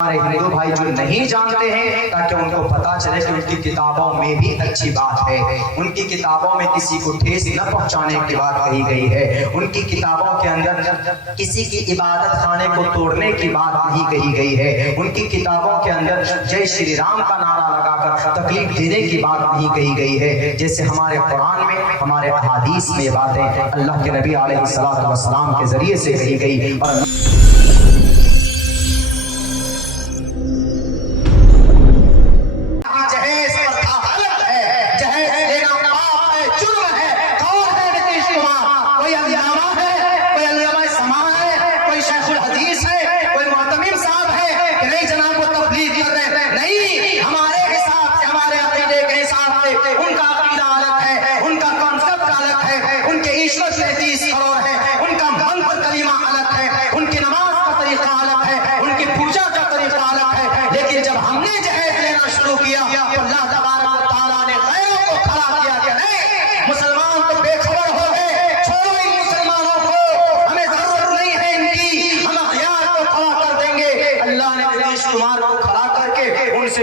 हमारे हिंदू भाई जो नहीं जानते हैं, ताकि उनको पता चले कि उनकी किताबों में भी अच्छी बात है। उनकी किताबों में किसी को ठेस न पहुंचाने की बात कही गई है। उनकी किताबों के अंदर किसी की इबादत खाने को तोड़ने की बात नहीं कही गई है। उनकी किताबों के अंदर जय श्री राम का नारा लगाकर तकलीफ देने की बात नहीं कही गई है। जैसे हमारे कुरान में, हमारे अहादीस में ये बातें अल्लाह के नबी अलैहिस्सलातु वस्सलाम के जरिए से कही गई। और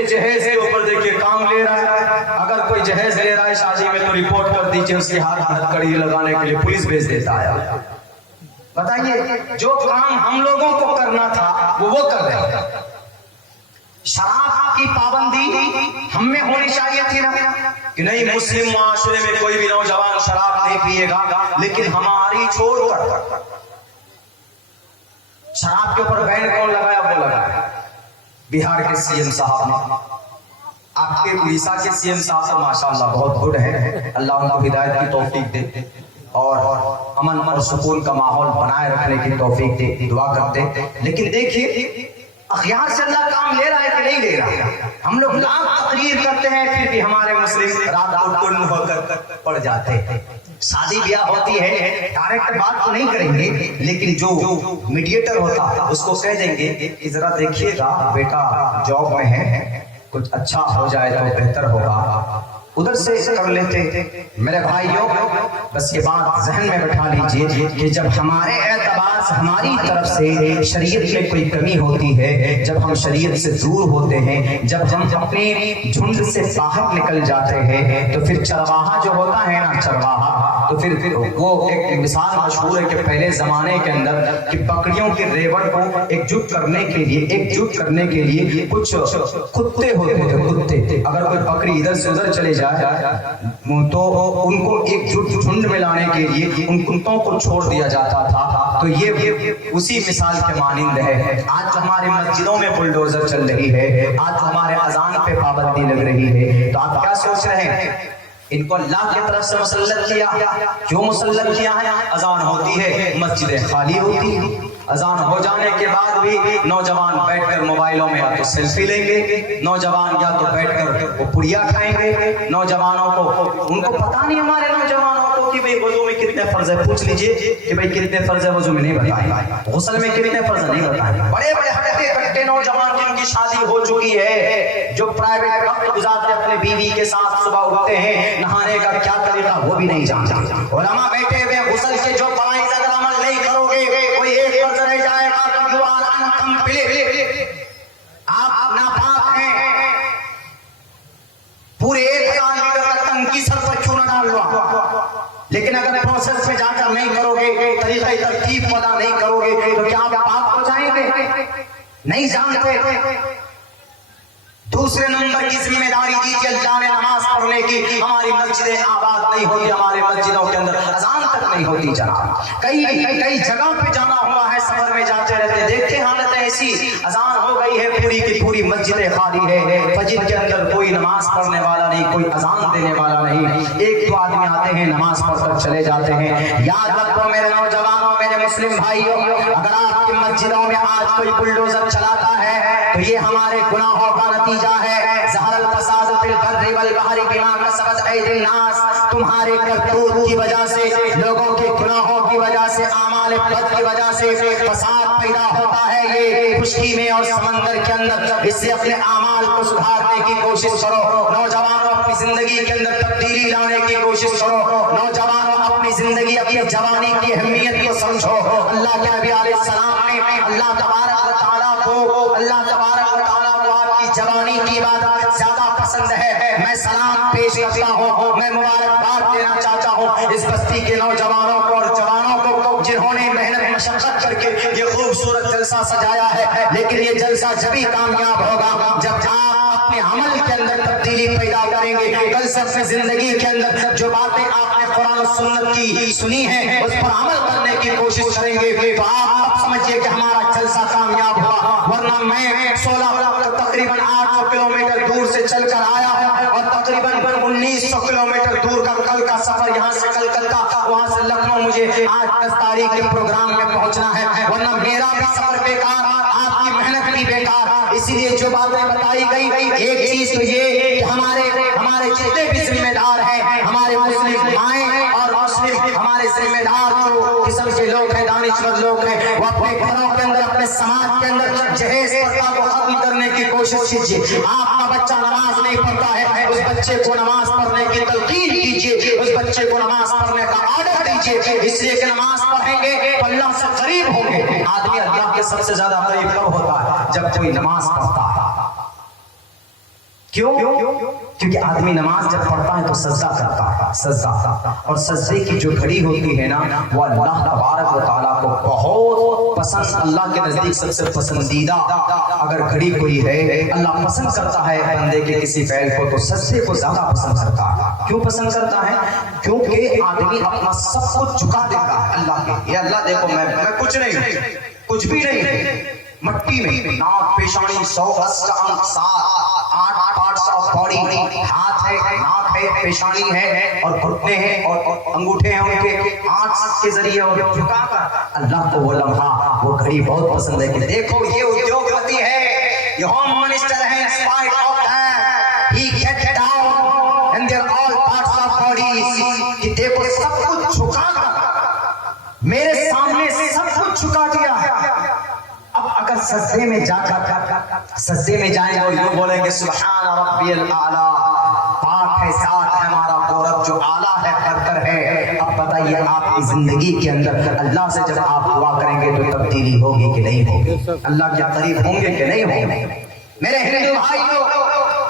जहेज के ऊपर देखिए काम ले रहा है। अगर कोई जहेज ले रहा है शादी में तो रिपोर्ट कर दीजिए, उसकी हाथ कड़ी लगाने के लिए पुलिस भेज देता है। बताइए, जो काम हम लोगों को करना था वो कर रहे हैं। शराब की पाबंदी हम में होनी चाहिए थी ना, कि नहीं मुस्लिम माशरे में कोई भी नौजवान शराब नहीं पिएगा, लेकिन हमारी छोड़कर शराब के ऊपर बैन कौन लगाया? वो लगाया बिहार के सीएम साहब ने। आपके उड़ीसा के सीएम साहब तो माशाअल्लाह बहुत गुड है, अल्लाह उनको हिदायत की तौफीक दे और अमन और सुकून का माहौल बनाए रखने की तौफीक दे, दुआ करते। लेकिन देखिए, अखियार से अल्लाह काम ले रहा है कि नहीं ले रहा है? हम लोग लाख तकरीर करते हैं, फिर भी हमारे मुस्लिम रात को टुन्न होकर पड़ जाते हैं। शादी ब्याह होती है, डायरेक्ट बात तो नहीं करेंगे, लेकिन जो मीडिएटर होता है उसको कह देंगे कि जरा देखिएगा बेटा जॉब में है, कुछ अच्छा हो जाए तो बेहतर होगा, उधर से कर लेते। मेरे भाइयों, बस ये बात जहन में बैठा लीजिए कि जब हमारे एतबार से, हमारी तरफ से शरीयत में कोई कमी होती है, जब हम शरीयत से दूर होते हैं, जब हम अपने झुंड से बाहर निकल जाते हैं, तो फिर चरवाहा जो होता है ना, चरवाहा, तो फिर वो एक मिसाल मशहूर है कि पहले जमाने के अंदर कि बकरियों के रेवड़ को एकजुट करने के लिए कुछ कुत्ते होते थे। कुत्ते, अगर कोई बकरी इधर से उधर चले जाए तो उनको एकजुट झुंड में लाने के लिए उन कुत्तों को छोड़ दिया जाता था। तो ये उसी मिसाल के मानिंद है। आज हमारी मस्जिदों में बुलडोजर चल रही है, आज हमारे अजान पे पाबंदी लग रही है, तो आप क्या सोच रहे हैं? इनको अल्लाह की तरफ से मुसल्लत किया। क्यों मुसल्लत किया है? अजान होती है, मस्जिदें खाली होती है। अजान हो जाने के बाद भी नौजवान बैठकर मोबाइलों में या तो सेल्फी लेंगे, नौजवान या तो बैठकर वो पुड़िया खाएंगे। नौजवानों को, उनको पता नहीं, हमारे नौजवानों को कि भाई वजू में कितने फर्ज है। पूछ लीजिए कि भाई कितने फर्ज है, वजू में नहीं बताएंगे, गुस्ल में कितने फर्ज नहीं बताएंगे। बड़े बड़े हट्टे कट्टे नौजवान जिनकी शादी हो चुकी है, जो प्राइवेट वक्त गुजारते अपने बीवी के साथ, सुबह उठते हैं, नहाने का क्या तरीका वो भी नहीं जानते। उलमा बैठे हुए, गुस्ल के जो फराइज़ अगर अमल नहीं करोगे, कोई एक फर्ज रह जाएगा, यू आर अनकम्प्लीट, आप नापाक हैं। पूरे 1,000 लीटर का टंकी सर पर क्यों न डाल लो, लेकिन अगर प्रोसेस में जाकर नहीं करोगे, तरीका तरतीब पता नहीं करोगे, तो क्या आप पाक हो जाएंगे? नहीं जानते। दूसरे नंबर की जिम्मेदारी दीजिए अल्लाह ने नमाज पढ़ने की। हमारी मस्जिदें आबाद नहीं होती, हमारे मस्जिदों के अंदर अजान तक नहीं होती जनाब। कई जगह पे जाना हुआ है, सफर में जाते रहते, देखते हालत ऐसी, अजान हो गई है, पूरी की पूरी मस्जिदें खाली है, फजर के अंदर कोई नमाज पढ़ने वाला नहीं, कोई अजान देने वाला नहीं। एक दो आदमी आते हैं, नमाज पढ़कर चले जाते हैं। याद रखो मेरे नौजवानों, मेरे मुस्लिम भाइयों, अगर आपकी मस्जिदों में आज कोई बुलडोजर चलाता है तो ये हमारे गुनाहों का नतीजा है। ज़हरल फसाद फिल बर्रि वल बहरि बिमा कसबत ऐदिन नास, तुम्हारे करतूत की वजह से, लोगों के गुनाहों की वजह से, आमाल बद की वजह से फसाद पैदा होता है ये खुश्की में और समंदर के अंदर। इससे अपने आमाल को सुधारने की कोशिश करो नौजवानों, अपनी जिंदगी के अंदर तब्दीली लाने की कोशिश करो नौजवानों, अपनी जिंदगी अपनी जवानी की अहमियत को समझो। अल्लाह के नबी अलैहिस्सलाम ने अल्लाह तबारक व तआला को आपकी जवानी की बात ज्यादा पसंद है। मैं सलाम पेश करता हूँ, मैं मुबारकबाद देना चाहता हूँ इस बस्ती के नौजवानों को और जवानों को जिन्होंने मेहनत मशक्कत करके ये खूबसूरत जलसा सजाया है। लेकिन ये जलसा जभी कामयाब होगा जब आप अपने अमल के अंदर तब्दीली पैदा करेंगे। कल से अपनी जिंदगी के अंदर जो बातें आपने कुरान और सुन्नत की सुनी है उस पर अमल करने की कोशिश करेंगे तो आप समझिए कि हमारा जलसा कामयाब हुआ। वरना मैं 16 तकरीबन 800 किलोमीटर दूर से चलकर आया हूँ और तकरीबन 1900 किलोमीटर दूर का कल का सफर यहाँ से कलकत्ता, वहाँ से लखनऊ, मुझे आज 10 तारीख के प्रोग्राम में पहुँचना है। वरना मेरा भी सफर बेकार, आपकी मेहनत भी बेकार। इसीलिए जो बातें बताई गई, एक चीज तो ये कि हमारे जितने भी जिम्मेदार हैं, हमारे मुस्लिम माएँ और मुस्लिम हमारे जिम्मेदार जो किस्म के लोग हैं, दानिशवर लोग हैं, वो अपने घरों के अंदर, अपने समाज के अंदर जहेज प्रथा को खत्म करने की कोशिश कीजिए। आपका बच्चा नमाज नहीं पढ़ता है, उस बच्चे को नमाज पढ़ने की तलकीन कीजिए, उस बच्चे को नमाज पढ़ने का आर्डर दीजिए। इसलिए कि नमाज पढ़ेंगे तो अल्लाह से करीब होंगे। आदमी अल्लाह के सबसे ज्यादा करीब कब होता है? जब कोई नमाज पढ़ता है। क्यों? क्योंकि आदमी नमाज जब पढ़ता है तो सजदा करता है, सजदा, और सजदे की जो घड़ी होती है ना, वो अल्लाह तबारक व तआला को बहुत पसंद, अल्लाह के नजदीक सबसे पसंदीदा अगर घड़ी कोई है, अल्लाह पसंद करता है बंदे के किसी फैल को तो सजदे को ज्यादा पसंद करता है। क्यों पसंद करता है? क्योंकि आदमी अपना सब कुछ झुका देता है अल्लाह के। ये अल्लाह देखो मैं कुछ नहीं हूँ, कुछ भी नहीं है, मट्टी में नाक, पेशानी, 100 अस्त्र, अंग, 8 पार्ट्स ऑफ बॉडी, हाथ है, नाक है, पेशानी है और घुटने हैं और अंगूठे हैं उनके, 8 के जरिए और झुकाकर अल्लाह को वो लम्हा, वो घड़ी बहुत पसंद है कि देखो ये उद्योगपति है, ये होम मिनिस्टर है, in spite of that he get down and their all parts of body, कि देखो सब कुछ झुकाकर मेरे सामने सब कुछ झुका दिया है। अब अगर सजदे में जाकर सजदे में जाएंगे और यूं बोलेंगे सुभान रब्बियल आला, पाक है, साथ है हमारा गौरव जो आला है, बरतर है। अब बताइए आपकी जिंदगी के अंदर अल्लाह से जब आप दुआ करेंगे तो तब्दीली होगी कि नहीं होगी? अल्लाह के करीब होंगे कि नहीं होंगे? मेरे हिंदू भाइयों,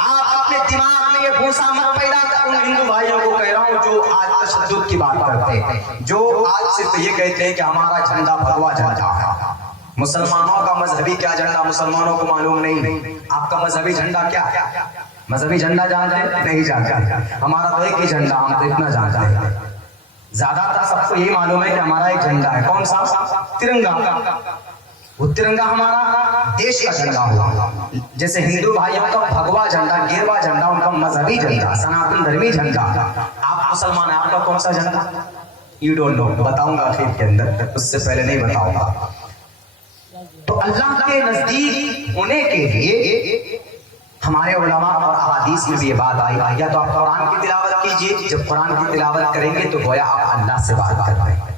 आप अपने दिमाग में ये भूसा मत पैदा कर। उन हिंदू भाइयों को कह रहा हूँ जो आज तशद्दुद की बात करते हैं, जो आज सिर्फ ये कहते हैं कि हमारा झंडा भगवा झंडा है। मुसलमानों का मजहबी क्या झंडा मुसलमानों को मालूम नहीं। आपका मजहबी झंडा क्या? मजहबी झंडा जानते हैं? नहीं जानते। हमारा तो एक ही झंडा, हम तो इतना जानते हैं। ज्यादातर सबको यही मालूम है कि हमारा एक झंडा है। कौन सा? तिरंगा। वो तिरंगा हमारा देश का झंडा हुआ। जैसे हिंदू भाइयों का भगवा झंडा, गिरवा झंडा उनका मजहबी झंडा, सनातन धर्मी झंडा। आप मुसलमान हैं, आपका कौन सा झंडा? You don't know. बताऊंगा आखिर के अंदर, उससे पहले नहीं बताऊंगा। तो अल्लाह के नजदीक होने के लिए हमारे उलमा और अहादीस में भी ये बात आई। या तो आप कुरान की तिलावत कीजिए, जब कुरान की तिलावत करेंगे तो गोया आप अल्लाह से बात कर रहे हैं।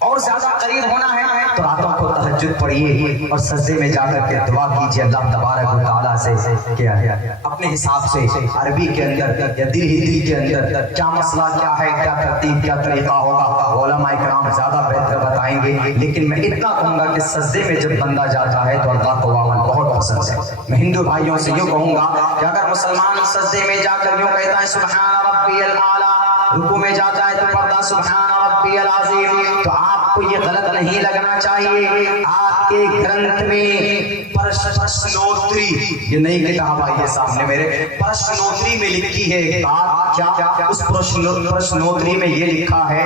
और ज्यादा करीब होना है तो रातों को तहज्जुद पढ़िए और सजदे में जाकर के दुआ कीजिए अल्लाह तबारक व तआला से। क्या है अपने हिसाब से अरबी के अंदर या दिल ही दिल के अंदर क्या मसला क्या है, क्या तरतीब, क्या तरीका होगा, उलमा इकराम ज्यादा बेहतर बताएंगे। लेकिन मैं इतना कहूंगा कि सजदे में जब बंदा जाता है तो अल्लाह को अमल बहुत पसंद है। मैं हिंदू भाइयों से यूँ कहूंगा कि अगर मुसलमान सजदे में जाकर यूँ कहता है सुब्हान रब्बियल आला, रुकू में जाता है तो पढ़ता सुब्हान रब्बियल अज़ीम, तो आपको ये गलत नहीं लगना चाहिए। आपके ग्रंथ में प्रश्नोत्तरी, ये नई किताब आई है सामने मेरे, प्रश्नोत्तरी में लिखी है एक बात। क्या उस प्रश्नोत्तरी में ये लिखा है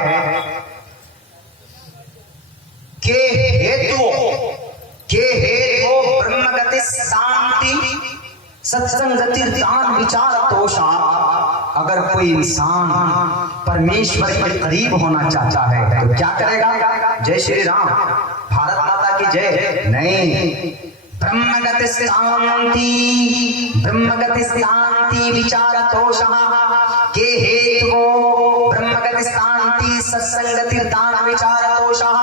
के हेतु ब्रह्मगति शांति सत्संगति दान विचार तोषा। अगर कोई इंसान परमेश्वर के करीब होना चाहता है तो क्या करेगा? जय श्री राम, भारत माता की जय नहीं, ब्रह्मगति शांति विचारतोषः के हेतु ब्रह्मगति शांति सत्संगति दान विचारतोषः।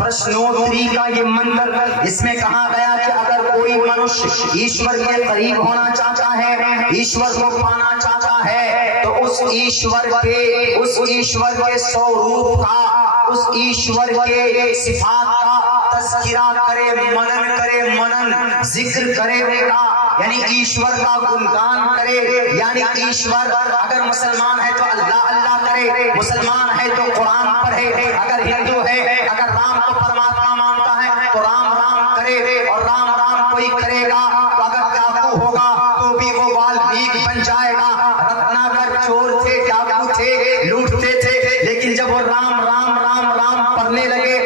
प्रश्नोत्तरी का ये मंत्र, इसमें कहा गया कि अगर कोई मनुष्य ईश्वर के करीब होना चाहता है, ईश्वर को पाना चाहता है, तो उस ईश्वर के स्वरूप का, उस ईश्वर के सिफात का तज़किरा करे, मनन जिक्र करे उनका, यानी ईश्वर का गुणगान करे। यानी ईश्वर, अगर मुसलमान है तो अल्लाह अल्लाह करे, मुसलमान है तो कुरान पढ़े, अगर हिंदू है, अगर राम को परमात्मा मानता है तो राम राम करे, और राम राम कोई करेगा तो अगर डाकू होगा तो भी वो वाल्मीकि बन जाएगा। रत्नाकर चोर थे, डाकू थे, लूटते थे, लेकिन जब वो राम राम राम राम पढ़ने लगे,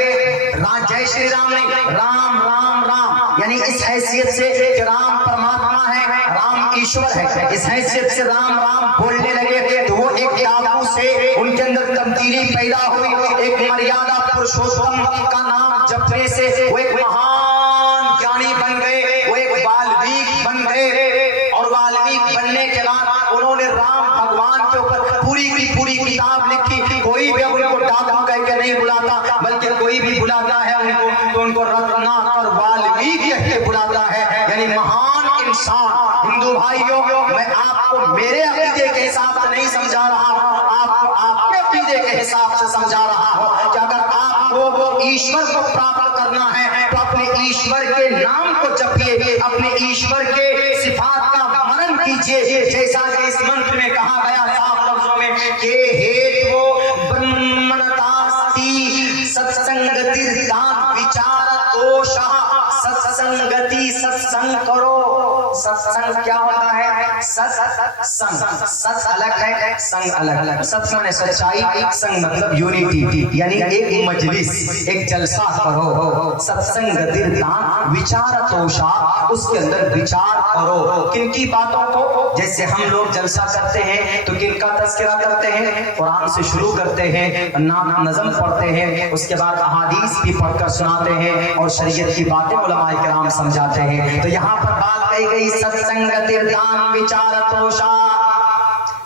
जय श्री राम नहीं, राम राम राम, यानी इस हैसियत से कि राम परमात्मा है, राम ईश्वर है, इस हैसियत से राम राम बोलने लगे, तो वो एक डाकू से उनके अंदर तब्दीली पैदा हुई। एक मर्यादा पुरुषोत्तम का नाम जपने से वो एक महान ज्ञानी बन गए, वो एक वाल्मीकि बन गए, और वाल्मीकि बनने के बाद उन्होंने राम भगवान के ऊपर पूरी की पूरी किताब लिखी। कोई भी उनको डाकू कह के नहीं बुलाता, बल्कि कोई भी बुलाता है उनको तो उनको रत्नाकर वाल्मीकि कह के बुलाता है, यानी महान इंसान। हिंदू भाइयों, मैं आपको मेरे अकीदे के हिसाब से नहीं समझा रहा हूँ, आपको आपके अकीदे के हिसाब से समझा रहा हूँ कि अगर आपको वो ईश्वर को प्राप्त करना है तो अपने ईश्वर के नाम को जपिए, अपने ईश्वर के सिफात का मनन कीजिए। जैसा कि इस मंत्र में कहा गया साफ लफ्जों में कि हेतु ब्रह्मणतास्ति सत्संगति दान विचारतोषः। सत्संगति, सत्संग करो। सत्संग क्या होता है? सत्संग, सत अलग है, संग अलग। सत माने सच्चाई, संग मतलब यूनिटी, यानी एक मजलिस, एक जलसा करो। सत्संगति दान विचारतोषा, उसके अंदर विचार करो। किनकी बातों को? जैसे हम लोग जलसा करते हैं तो किनका तज़किरा करते हैं? कुरान से शुरू करते हैं, नाम नज़म पढ़ते हैं, उसके बाद अहादीस भी पढ़कर सुनाते हैं और शरीयत की बातें उलमाए किराम समझाते हैं। तो यहाँ पर बात कही गई सत्संगति दान विचारतोषा।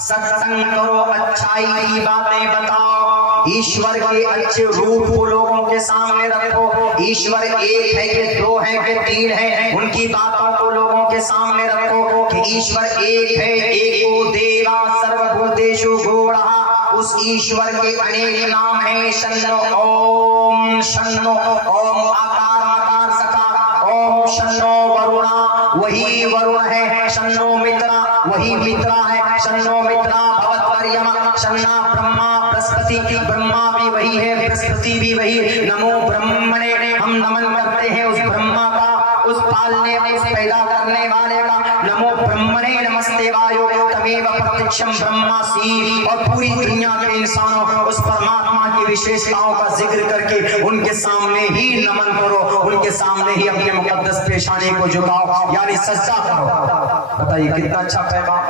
सत्संग करो, अच्छाई की बातें बताओ, ईश्वर के अच्छे रूप को लोगों के सामने रखो। ईश्वर एक है कि दो है कि तीन है, उनकी बातों को लोगों के सामने रखो कि ईश्वर एक है, एको देवा सर्वभूतेषु गूढ़ः। उस ईश्वर के अनेक नाम हैं। शन्नो ओम, शन्नो ओम आकार मकार सकार, ओम शन्नो वरुणा, वही वरुण है। शन्नो मित्रा, वही मित्रा है। शन्नो मित्रा भवत्वर्यमा, शन्ना ब्रह्मा बृहस्पति, ब्रह्मा भी वही है, बृहस्पति भी वही। नमो ब्रह्मणे, हम नमन करते हैं उस ब्रह्मा का, उस पालने, उस पैदा करने वाले का। नमो ब्रह्मणे नमस्ते वायो तमेव प्रत्यक्षम ब्रह्मासि। और पूरी दुनिया के इंसानों उस परमात्मा की विशेषताओं का जिक्र करके उनके सामने ही नमन करो, उनके सामने ही अपने मुकद्दस पेशानी को झुकाओ, यानी सजदा करो। बताइए कितना अच्छा पैगाम।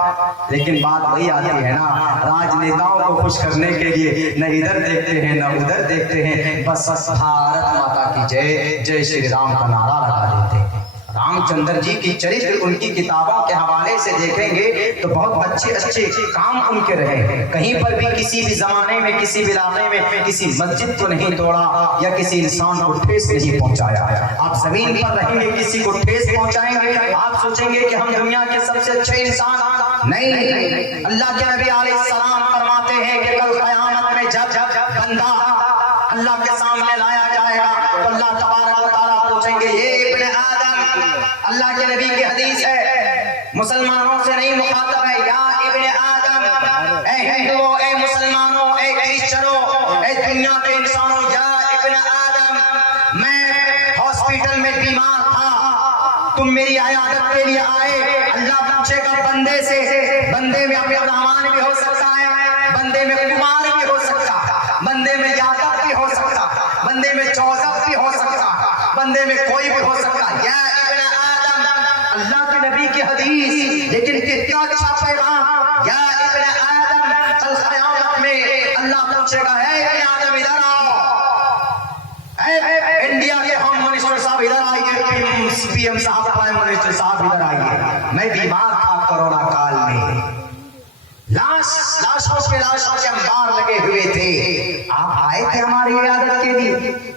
लेकिन बात वही आती है ना, राजनेताओं को खुश करने के लिए न इधर देखते हैं न उधर देखते हैं, बस भारत माता की जय, जय श्री राम का नारा लगा देते हैं। रामचंद्र जी की चरित्र उनकी किताबों के हवाले से देखेंगे तो बहुत अच्छे अच्छे काम उनके रहे। कहीं पर भी किसी भी जमाने में, किसी भी इलाके में किसी मस्जिद को नहीं तोड़ा या किसी इंसान को ठेस नहीं पहुंचाया। आप जमीन पर रहेंगे, किसी को ठेस पहुंचाएंगे, आप सोचेंगे कि हम दुनिया के सबसे अच्छे इंसान। नहीं, अल्लाह के नबी अलैहिस्सलाम फरमाते हैं कि कल क़यामत में जब बंदा अल्लाह के सामने लाया जाएगा तो अल्लाह तबारक व तआला पूछेंगे, ये इब्ने आदम, अल्लाह के नबी की हदीस है, मुसलमानों से नहीं मुखातब है, या इब्ने आदम, ए हिंदुओं, ए मुसलमानों, ए क्रिश्चियनों, ए दुनिया के इंसानों, या इब्ने आदम, मैं हॉस्पिटल में बीमार था, तुम मेरी इयादत के लिए आए। अल्लाह पूछेगा बंदे से, बंदे में अब्दुर्रहमान भी हो सकता है, बंदे में कुमार भी हो सकता, बंदे में यादव भी हो सकता, बंदे में चौजब भी हो सकता, बंदे में कोई भी हो सकता। या इब्ने आदम, अल्लाह के नबी की हदीस, लेकिन कितना अच्छा पैगाम। या इब्ने आदम, कल क़यामत में अल्लाह पूछेगा, है इब्ने आदम इधर आओ, इंडिया के होम मिनिस्टर साहब इधर आइए, पीएम साहब, प्राइम मिनिस्टर साहब इधर आइए। मैं बीमार था कोरोना काल में, लाशों के अंबार लगे हुए थे। आप आए थे हमारी इयादत के लिए?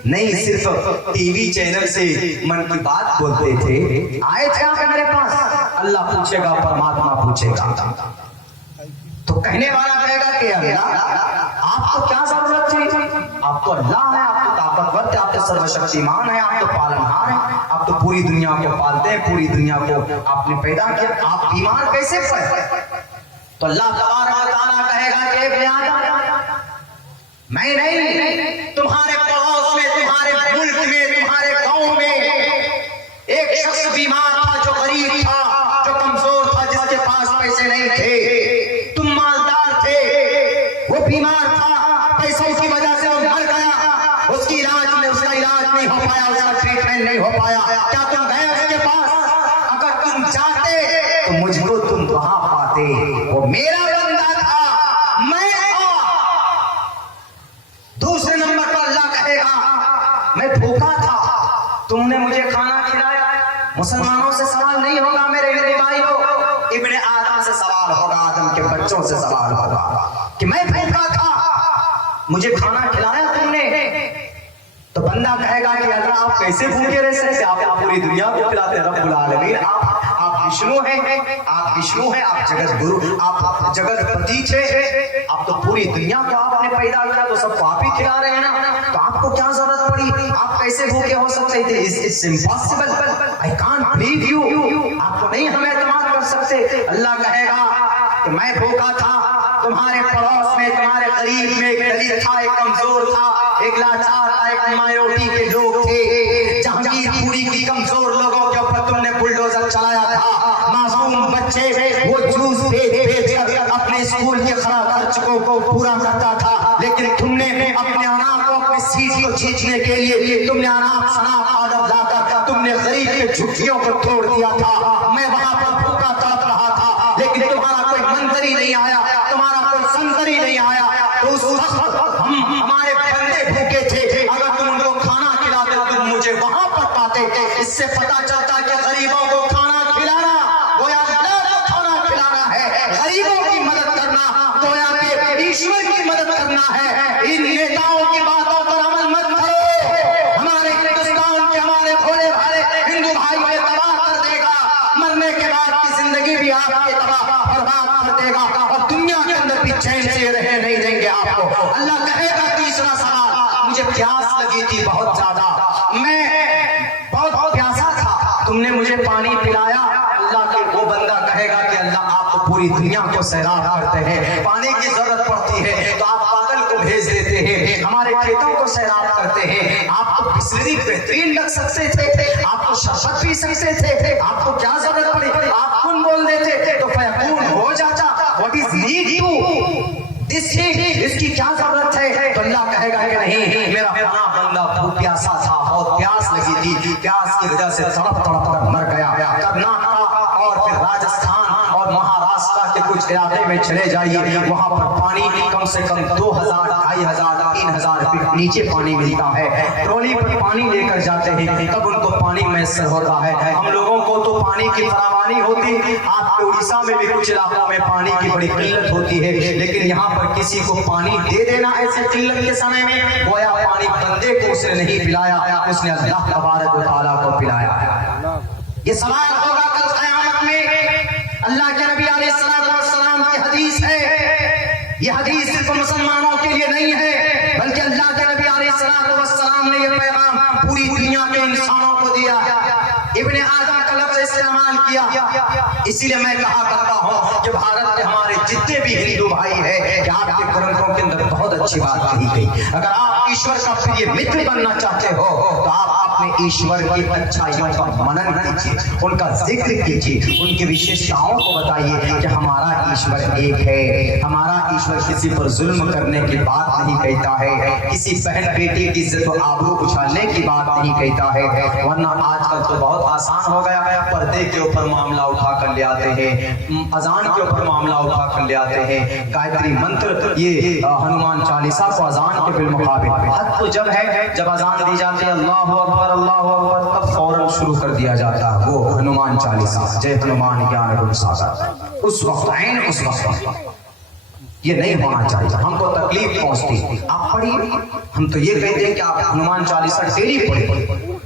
नहीं, सिर्फ टीवी चैनल से मन की बात बोलते थे। आए थे आप मेरे पास? अल्लाह पूछेगा, परमात्मा पूछेगा। तो कहने वाला कहेगा कि अल्लाह आपको क्या जरूरत थी? आप तो अल्लाह है, आप तो ताकतवर थे, आप तो सर्वशक्तिमान है, आप तो पालनहार है, आप तो पूरी दुनिया को पालते हैं, पूरी दुनिया को आपने पैदा किया, आप बीमार कैसे पड़े? तो अल्लाह तबारक व तआला कहेगा कि इब्ने आदम, मैं नहीं, तुम्हारे पड़ोस में, तुम्हारे मुल्क में, तुम्हारे गांव में एक शख्स बीमार था, जो गरीब था, जो कमजोर था, जिसके पास पैसे नहीं थे। तुम मालदार थे, वो बीमार था, पैसों की वजह से वो मर गया, उसका इलाज नहीं हो पाया, उसका ट्रीटमेंट नहीं हो पाया। क्या तुम गए उसके पास? अगर तुम चाहते तो मुझको तुम वहां पाते। वो मेरा बंदा था, मैं था। दूसरे नंबर पर अल्लाह कहेगा मैं भूखा था, तुमने मुझे खाना खिलाया। मुसलमानों से सवाल नहीं होगा मेरे भाइयों, इब्ने आदम से सवाल होगा, आदम के बच्चों से सवाल होगा कि मैं भूखा था, मुझे खाना खिलाया तुमने। तो बंदा कहेगा कि अल्लाह आप कैसे भूखे रह सकते? आप पूरी दुनिया को खिलाते हैं, रब्बुल आलमीन। आप विष्णु हैं, आप विष्णु हैं, आप जगत गुरु, आप जगतपति थे, आप तो पूरी दुनिया को आपने पैदा किया, तो सबको आप ही खिला रहे हैं ना, तो आपको क्या जरूरत पड़ी? आप कैसे भूखे हो सकते थे? It's impossible, I can't believe you. आपको नहीं हम एतमाद कर सकते। अल्लाह कहेगा कि मैं भूखा था, तुम्हारे पड़ोस में, तुम्हारे करीब में एक दलित था, एक कमजोर था, एक लाचार था, एक माइनॉरिटी के लोग थे। जहांगीरपुरी की कमजोर लोगों के ऊपर तुमने बुलडोजर चलाया था। मासूम बच्चे वो जूस बेच कर अपने स्कूल के खर्च को पूरा करता था, लेकिन तुमने अपने अनाप को, अपनी सीट को खींचने के लिए तुमने अनाप शनाप ऑर्डर लाकर तुमने गरीब के झुग्गियों को तोड़ दिया था। मैं वहां पर भूखा तड़प रहा था, लेकिन तुम्हारा कोई मंत्री नहीं आया, तुम्हारा कोई संतरी नहीं आया। तो उस वक्त हमारे बंदे भूखे थे, अगर तुम उनको खाना खिलाते तुम मुझे वहां पर पाते। इससे पता चलता कि गरीबों को खाना खिलाना गोया अल्लाह को खाना खिलाना है, गरीबों की मदद करना गोया के ईश्वर की मदद करना है। इन नेताओं की बातों पर अमल मत करो। हमारे हिंदुस्तान के हमारे भोले भाले हिंदू भाई को तबाह कर देगा, मरने के बाद की जिंदगी भी आपके तबाह बर्बाद कर देगा, और दुनिया के अंदर भी चैन से रहे नहीं देंगे आपको। अल्लाह कहेगा तीसरा सवाल, मुझे प्यास लगी थी बहुत ज्यादा, मैं बहुत प्यासा था, तुमने मुझे पानी पिलाया। अल्लाह के वो बंदा कहेगा कि अल्लाह आप तो पूरी दुनिया को सैराब करते हैं, पानी की जरूरत पड़ती है तो आप पागल को भेज देते हैं, हमारे खेतों को सैराब करते हैं। आप तो बिस्लरी बेहतरीन लग सकते थे, आप तो शरबत पी सकते थे, आपको क्या जरूरत पड़ी? आप कौन बोल देते तो फयकून हो जाता। What is need to this thing, इसकी क्या जरूरत है? तो अल्लाह कहेगा कि नहीं, मेरा फलां बंदा बहुत प्यासा था, बहुत प्यास लगी थी, प्यास की वजह से तड़प कर मर गया। कर्नाटक और फिर राजस्थान और महाराष्ट्र के कुछ इलाके में चले जाइए, वहां पर पानी कम से कम 2000, 2500, 3000 फीट नीचे पानी मिलता है। ट्रॉली पर पानी लेकर जाते हैं तब उनको पानी मैसर होता है। हम लोगों को तो पानी की फरावानी होती, आपके उड़ीसा में भी कुछ इलाकों में पानी की बड़ी किल्लत होती है, लेकिन यहाँ पर किसी को पानी दे देना ऐसे किल्लत के समय में, गोया पानी बंदे को उसने नहीं पिलाया, उसने अल्लाह तबारक व तआला को पिलाया। ये सवाल होगा कल क़यामत में। अल्लाह के नबी अलैहिस्सलाम की हदीस है, ये हदीस सिर्फ मुसलमानों के लिए नहीं है, बल्कि अल्लाह के नबी अलैहिस्सलाम ने ये पैगाम पूरी दुनिया के इंसानों को दिया। इब्ने आदम का लफ्ज़ इस्तेमाल किया, इसीलिए मैं कहा करता हूँ कि भारत के हमारे जितने भी हिंदू भाई हैं, कि आपके ग्रंथों के अंदर बहुत अच्छी बात कही गई। अगर आप ईश्वर का प्रिय मित्र बनना चाहते हो तो आप अपने ईश्वर की अच्छाइयों का मनन कीजिए, उनका जिक्र कीजिए, उनकी विशेषताओं को बताइए कि हमारा ईश्वर एक है, हमारा ईश्वर किसी पर जुल्म करने की बात नहीं कहता है, किसी बहन बेटी की इज्जत और आबरू उछालने की बात नहीं कहता है। वरना आजकल तो बहुत आसान हो गया, पर्दे के ऊपर मामला उठा कर ले आते हैं, अजान के ऊपर मामला उठा कर ले आते हैं, गायत्री मंत्र, ये हनुमान चालीसा को अजान के बिल मुकाबिल। हद तो जब है जब अजान दी जाती है अल्लाहु अकबर अकबर अल्लाहु अकबर, तब फौरन शुरू कर दिया जाता वो हनुमान चालीसा, जय हनुमान ज्ञान गुण सागर। उस वक्त ये नहीं होना चाहिए, हमको तकलीफ पहुंचती। आप पढ़िए, हम तो ये कहते हैं कि आप हनुमान चालीसा डेली पढ़िए।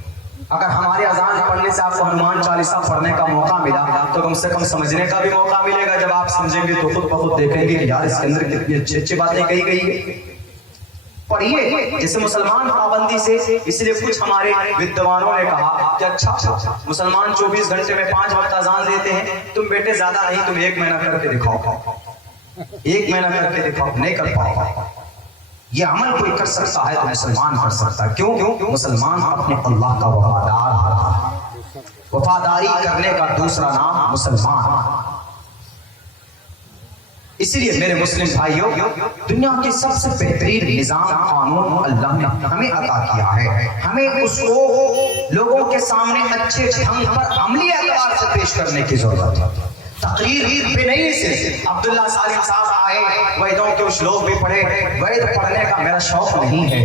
अगर हमारे अजान पढ़ने से आपको हनुमान चालीसा पढ़ने का मौका मिला तो कम से कम समझने का भी मौका मिलेगा। जब आप समझेंगे तो खुद ब खुद देखेंगे कि यार इसके अंदर कितनी अच्छी अच्छी बातें कही गई है। पढ़िए, जैसे मुसलमान पाबंदी से, इसलिए कुछ हमारे विद्वानों ने कहा कि अच्छा मुसलमान 24 घंटे में 5 वक्त अजान देते हैं, तुम बेटे ज्यादा नहीं, तुम 1 महीना करके दिखाओ, 1 महीना करके दिखाओ। नहीं कर पाओ, ये अमल कोई कर सकता है तो मुसलमान कर सकता है। क्यों? मुसलमान अपने अल्लाह का वफादार है। वफादारी करने का दूसरा नाम मुसलमान। इसलिए मेरे मुस्लिम भाइयों, दुनिया के सबसे बेहतरीन निजाम कानून अल्लाह ने हमें अता किया है। हमें उसको लोगों के सामने अच्छे ढंग पर अमली एतबार से पेश करने की जरूरत है। तकरीर पे नहीं से अब्दुल्ला सालिम साहब आए, वैदों के श्लोक भी पढ़े। वैद पढ़ने का मेरा शौक नहीं है,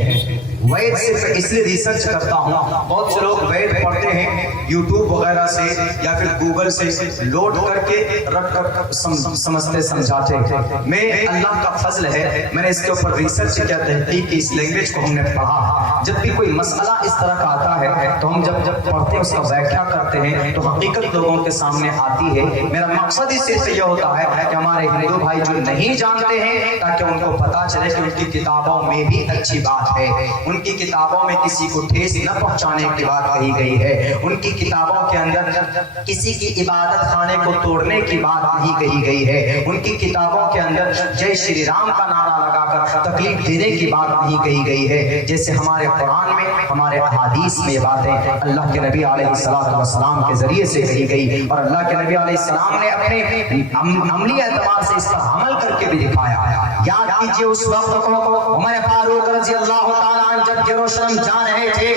वैद सिर्फ इसलिए रिसर्च करता हूँ। बहुत से लोग वैद पढ़ते हैं यूट्यूब वगैरह से या फिर गूगल से लोड करके रख कर समझते समझाते। मैं अल्लाह का फजल है, मैंने इसके ऊपर रिसर्च किया, तहकीक की, इस लैंग्वेज को हमने पढ़ा। जब भी कोई मसला इस तरह का आता है तो हम जब पढ़ते हैं, उसका व्याख्या करते हैं तो हकीकत लोगों के सामने आती है। मेरा मकसद ही सिर्फ यह होता है कि हमारे हिंदू भाई जो नहीं जानते हैं, ताकि उनको पता चले कि उनकी किताबों में भी अच्छी बात है, उनकी किताबों में किसी को ठेस न पहुंचाने की बात कही गई है, उनकी किताबों के अंदर किसी की इबादत खाने को तोड़ने की बात नहीं कही गई है, उनकी किताबों के अंदर जय श्री राम का नारा लगाकर तकलीफ देने की बात नहीं कही गई है। जैसे हमारे कुरान में, हमारे अहादीस में ये बातें अल्लाह के नबी अलैहिस्सलातु वस्सलाम के जरिए से कही गई, और अल्लाह के नबी अलैहिस्सलाम ने अपने अमली एतबार से इस पर अमल करके भी दिखाया। याद कीजिए उस वक्त को उमर फारूक रज़ी अल्लाह तआला अन्हु जब जेरूशलेम जा रहे थे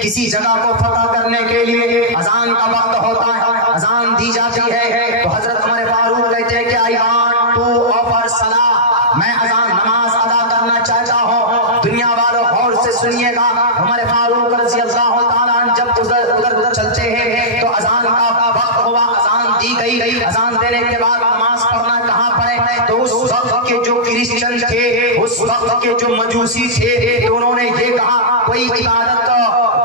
किसी जगह को फतह करने के लिए, अजान का वक्त होता है, अजान दी जाती है तो हजरत उमर फारूक कहते हैं कि आई वांट टू ऑफर सलाह, मैं अजान नमाज अदा करना चाहता हूँ। दुनिया वालों गौर से सुनिएगा, उमर फारूक रज़ी अल्लाह तआला अन्हु जब उधर चलते हैं तो अजान का वक्त हुआ, अजान दी गई। अजान देने के बाद नमाज पढ़ना कहाँ पड़े? तो उस वक्त के जो क्रिश्चियन थे, उस वक्त के जो मजूसी थे, तो उन्होंने ये कहा, कोई इबादत,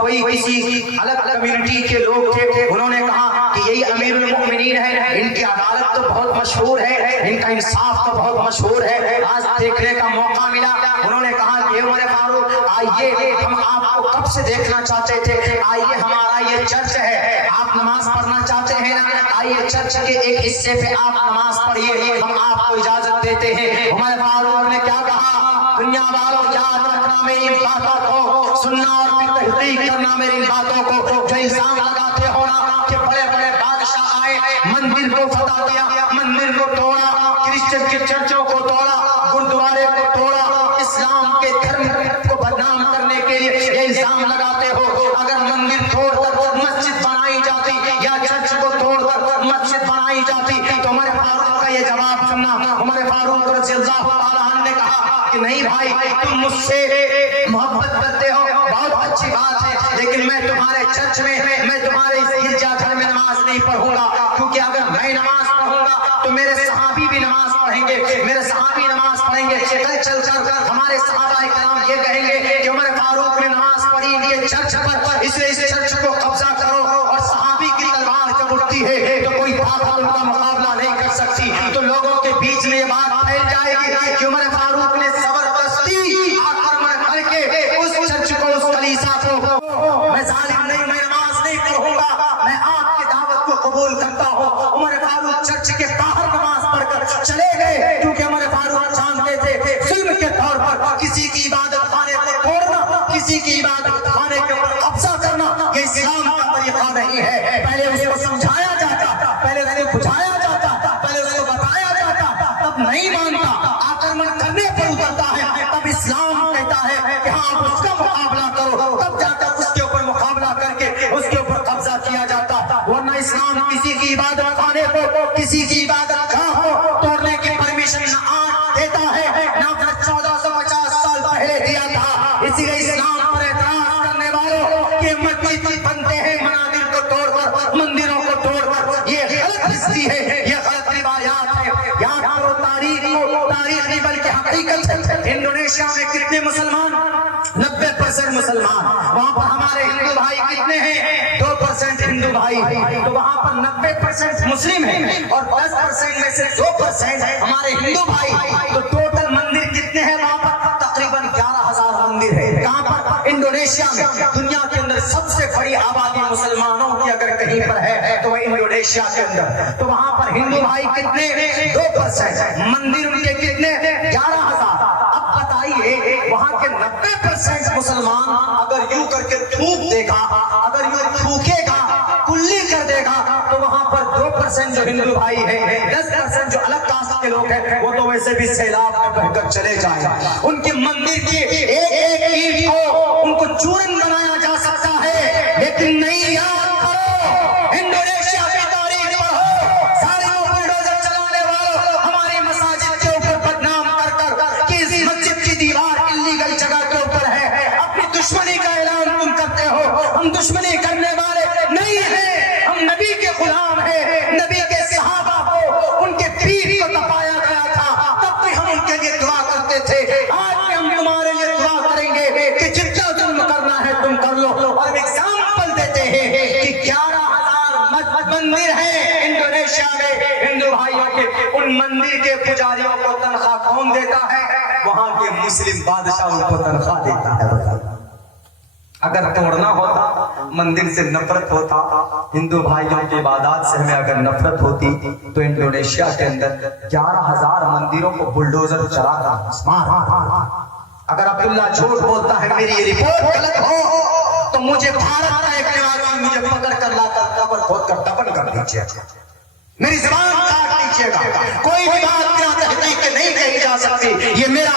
कोई किसी अलग कम्युनिटी के लोग थे, उन्होंने कहा कि यही अमीरुल मोमिनीन है, इनकी अदालत तो बहुत मशहूर है, इनका इंसाफ तो बहुत मशहूर है, आज देखने का मौका मिला। उन्होंने कहा कि उमर फारूक आइए, हम आपको कब से देखना चाहते थे, आइए हमारा ये चर्च है, आप नमाज पढ़ना चाहते हैं ना, आइए चर्च के एक हिस्से पे आप नमाज पढ़िए, हम आपको इजाजत देते हैं। उमर फारूक ने क्या कहा? दुनिया वालों याद रखना मेरी इन बातों को, सुनना और फिर तहकीक करना मेरी इन बातों को। जो इल्जाम लगाते हो ना कि बड़े बड़े बादशाह आए, मंदिर को फतह किया, मंदिर को तोड़ा, क्रिश्चियन के चर्चों को तोड़ा, गुरुद्वारे को तोड़ा, इस्लाम के धर्म को बदनाम करने के लिए ये इल्जाम लगाते हो। अगर मंदिर तोड़कर मस्जिद बनाई जाती या चर्च को तोड़कर मस्जिद बनाई जाती तो उमर फारूक का ये जवाब सुनना। उमर फारूक रज़ी अल्लाह तआला अन्हु ने कहा कि नहीं भाई, तुम मुझसे मोहब्बत करते हो, बहुत अच्छी बात है, लेकिन मैं तुम्हारे चर्च में, मैं तुम्हारे इस गिरजाघर में नमाज नहीं पढ़ूंगा, क्योंकि अगर मैं नमाज पढ़ूंगा तो मेरे सहाबी भी नमाज पढ़ेंगे, मेरे सहाबी नमाज पढ़ेंगे, कल चलकर हमारे सहाबा इकराम ये कहेंगे कि उमर फारूक ने नमाज पढ़ी ये चर्च पर, इसलिए इस चर्च को कब्जा करो। और सहाबी की तलवार जब उठती है तो कोई ताकत उनका मुकाबला नहीं कर सकती। तो लोगों के बीच में ये बात फैल जाएगी कि उमर फारूक ने जबरदस्ती आक्रमण करके उस चर्च को, उस कलीसा को, मैं जालिम नहीं, मैं नमाज नहीं पढ़ूंगा, मैं आपकी दावत को कबूल करता हूँ। उमर फारूक चर्च के बाहर नमाज पढ़कर चले गए, क्योंकि उमर फारूक जानते थे जुल्म के तौर पर किसी की इबादत खाने को तोड़ना, किसी की इबादत खाने के ऊपर कब्जा करना, ये इस्लाम का तरीका नहीं है। पहले उसको समझाया जाता, पहले उसको बुझाया जाता, पहले उसको बताया जाता, तब नहीं मानता, आक्रमण करने पर उतरता है, तब इस्लाम कहता है कि हाँ उसका मुकाबला करो, तब जाकर उसके ऊपर मुकाबला करके उसके ऊपर कब्जा किया जाता। वरना इस्लाम किसी की इबादत खाने को, किसी की इबादत गाह को तोड़ने की परमिशन न आज देता है, न 1450 साल पहले दिया था। इसीलिए इस्लाम पर एतराज करने वालों की मस्जिद हकीकत है। इंडोनेशिया में कितने मुसलमान? 90% मुसलमान। वहां पर हमारे हिंदू भाई कितने हैं? 2% हिंदू भाई। तो वहां पर 90% मुस्लिम है और 10% में से 2% हमारे हिंदू भाई। तो टोटल मंदिर कितने हैं वहां पर? तकरीबन 11,000 मंदिर है। कहां पर? इंडोनेशिया में। दुनिया के अंदर सबसे बड़ी आबादी मुसलमानों की अगर कहीं पर है तो वह इंडोनेशिया के अंदर। तो वहां पर हिंदू भाई कितने? 2%। मंदिर उनके कितने? 11,000। अब बताइए वहां के 90% मुसलमान अगर यूं करके थूक देगा, अगर यूं थूकेगा, कुल्ली कर देगा, तो वहां पर 2% जो हिंदू भाई है, 10% जो अलग कास्ट के लोग हैं, वो तो वैसे भी सैलाब में बहकर चले जाएंगे। उनके मंदिर की एक एक ईंट को उनको चूरन बनाया जा सकता है, लेकिन नहीं। याद करो, इंडोनेशिया की तारीख पढ़ो, सारे बुलडोजर चलाने वालों हमारी मसाजिद के ऊपर बदनाम कर कर कि इस मस्जिद की दीवार इल्लीगल जगह के ऊपर है। अपनी दुश्मनी का ऐलान तुम करते हो। हम दुश्मनी करने वाले नहीं है, हम नबी के गुलाम है। नबी के सहाबा को उनके पीर को तपाया गया था, तब भी हम उनके लिए दुआ करते थे। आज भी हम तुम्हारे लिए दुआ करेंगे कि जितना जुल्म करना है तुम कर लो। और एग्जाम्पल देते हैं कि 11,000 मंदिर है इंडोनेशिया में हिंदू भाइयों के। उन मंदिर के पुजारियों को तनख्वाह कौन देता है? वहां के मुस्लिम बादशाह उनको तनख्वाह देता है। अगर तोड़ना होता, मंदिर से नफरत होता, हिंदू भाइयों की इबादत से हमें अगर नफरत होती, तो इंडोनेशिया के अंदर 11,000 मंदिरों को बुलडोजर चलाकर। अगर अब्दुल्ला झूठ बोलता है, मेरी ये रिपोर्ट गलत हो, तो मुझे भारत का एक निवासी मुझे पकड़ कर लाकर कब्र खोद कर दफन कर दीजिए, मेरी ज़बान काट दीजिएगा। कोई भी बात बिना तहकीक नहीं कही जा सकती। ये मेरा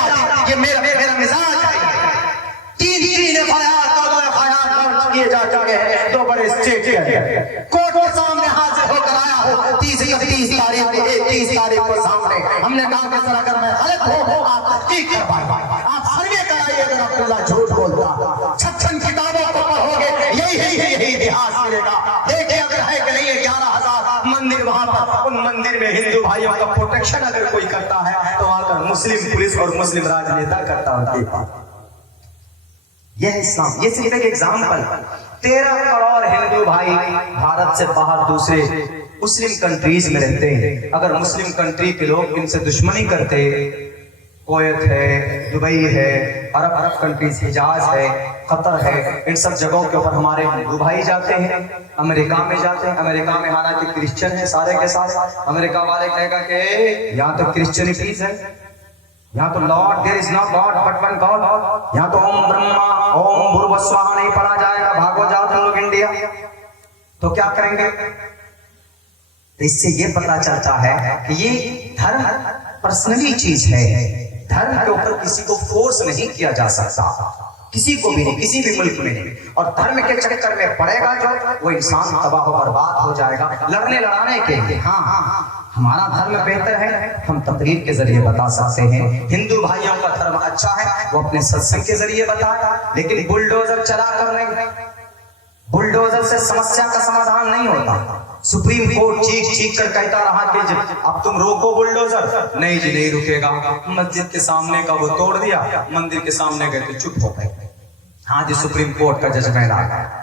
मिजाज है। 3 एफआईआर किए जा चुके हैं, 2 बड़े स्टेट के कोर्ट के सामने हाजिर होकर आया हो 30 तारीख को सामने। हमने कहा कि सर अगर मैं गलत हो आप तहकीक करवाइए, आप सर्वे कराइए। अगर अब्दुल्ला झूठ बोलता, 56 किताबों को पढ़ोगे, यही इतिहास मिलेगा। देखिए अगर है कि नहीं, 11,000 मंदिर वहां पर। उन मंदिर में हिंदू भाइयों का प्रोटेक्शन अगर कोई करता है तो आकर मुस्लिम पुलिस और मुस्लिम राजनेता करता उनके। यह इस्लाम, ये सिर्फ एक एग्जाम्पल। 13 करोड़ हिंदू भाई भारत से बाहर दूसरे मुस्लिम कंट्रीज में रहते हैं। अगर मुस्लिम कंट्री के लोग इनसे दुश्मनी करते, कुवैत है, दुबई है, अरब कंट्रीज, हिजाज है, कतर है, इन सब जगहों के ऊपर हमारे हिंदू भाई जाते हैं। अमेरिका में जाते हैं, अमेरिका में हालांकि क्रिश्चियन है सारे के सारे। अमेरिका वाले कहेगा कि यहाँ तो क्रिश्चियनिटीज है, यहाँ तो lord there is not god but one god, यहाँ तो ओम ब्रह्मा ओम भूर्भुवस्वाहा नहीं पढ़ा जाएगा, भागो जाओ तुम लोग इंडिया। तो क्या करेंगे? तो इससे ये पता चलता है कि ये धर्म पर्सनली चीज है। धर्म के ऊपर किसी को फोर्स नहीं किया जा सकता, किसी को भी नहीं, किसी भी मुल्क में नहीं। और धर्म के चक्कर में पड़ेगा जो, वो इंसान तबाह बर्बाद हो जाएगा। लड़ने लड़ाने के लिए हाँ हमारा धर्म बेहतर है, हम तकरीर के जरिए बता सकते हैं। हिंदू भाइयों का धर्म अच्छा है, वो अपने सत्संग के जरिए बताया, लेकिन बुलडोजर चला कर नहीं। बुलडोजर से समस्या का समाधान नहीं होता। सुप्रीम कोर्ट चीख कर कहता रहा कि अब तुम रोको बुलडोजर, नहीं जी नहीं रुकेगा। मस्जिद के सामने का वो तोड़ दिया, मंदिर के सामने गए तो चुप हो गए। हाँ जी, सुप्रीम कोर्ट का जजमेंट आ गया।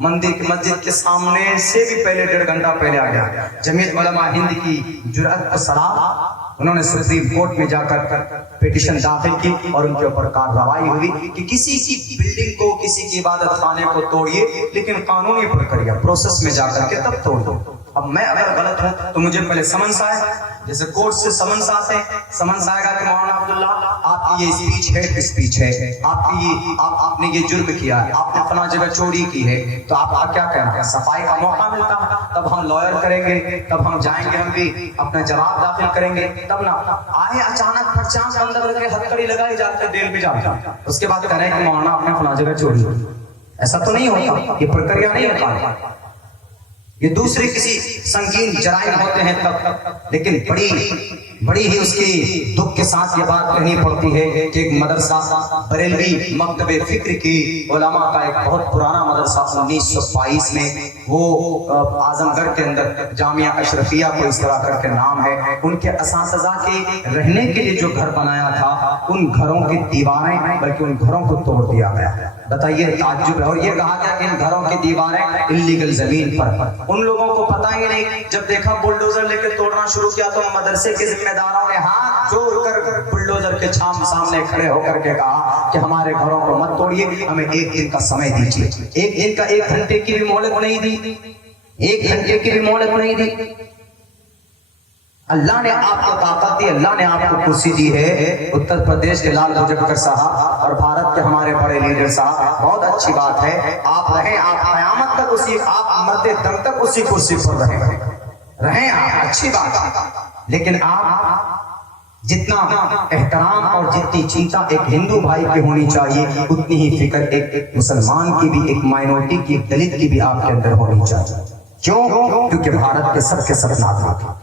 मस्जिद के सामने से भी पहले 1.5 घंटा पहले आ गया। जमीयत उलमा हिंद की जुर्अत को सलाम, उन्होंने सुप्रीम कोर्ट में जाकर पिटीशन दाखिल की और उनके ऊपर कार्रवाई हुई कि किसी की बिल्डिंग को, किसी की इबादत खाने को तोड़िए, लेकिन कानूनी प्रक्रिया प्रोसेस में जाकर के तब तोड़ दो। अब मैं अगर गलत हूं तो मुझे पहले समन्स आए, जैसे कोर्ट से समन्स आते हैं, समन्स आएगा कि मौलाना अब्दुल्ला आपकी ये स्पीच है, स्पीच है आपकी, आपने ये जुर्म किया है, आपने फला जगह चोरी की है, तो आपका क्या कहना है? सफाई का मौका मिलता, तब हम लॉयर करेंगे, तब हम जाएंगे, हम भी अपना जवाब दाखिल करेंगे, तब ना आए अचानक परचांस अंदर करके हथकड़ी लगाई जाते, जेल में जाते, उसके बाद कह रहे हैं कि मौलाना आपने फला जगह चोरी। ऐसा तो नहीं होता, ये प्रक्रिया नहीं होता। ये दूसरे किसी संगीन जराइम होते हैं तब, लेकिन बड़ी बड़ी ही उसकी दुख के साथ ये बात कहनी पड़ती है कि एक मदरसा बरेलवी मकतबे फिक्र की उलमा का एक बहुत पुराना मदरसा 1922 में वो आजमगढ़ के अंदर जामिया अशरफिया को इस तरह करके नाम है, उनके असातिज़ा के रहने के लिए जो घर बनाया था उन घरों की दीवारें बल्कि उन घरों को तोड़ दिया गया। बताइए ताज्जुब है। और ये कहा गया कि इन घरों की दीवारें इल्लीगल जमीन पर। उन लोगों को पता ही नहीं, जब देखा बुलडोजर लेकर तोड़ना शुरू किया तो मदरसे के जिम्मेदारों ने हाथ जोड़कर बुलडोजर के सामने खड़े होकर के कहा कि हमारे घरों को मत तोड़िए, हमें एक दिन का समय दीजिए। एक दिन का 1 घंटे की भी मोहलत नहीं दी, 1 घंटे की भी मोहलत नहीं दी। अल्लाह ने आपको ताकत दी, अल्लाह ने आपको कुर्सी दी है। उत्तर प्रदेश के लाल बहादुर साहब और भारत के हमारे बड़े लीडर साहब, बहुत अच्छी बात है, आप रहें, आप कयामत तक उसी, आप मरते दम तक उसी कुर्सी पर रहें आप, अच्छी बात है। लेकिन आप जितना एहतराम और जितनी चिंता एक हिंदू भाई की होनी चाहिए, उतनी ही फिक्र एक मुसलमान की भी, एक माइनॉरिटी की, एक दलित की भी आपके अंदर होनी चाहिए। क्यों? क्योंकि भारत के सबके सब नागरिक हैं।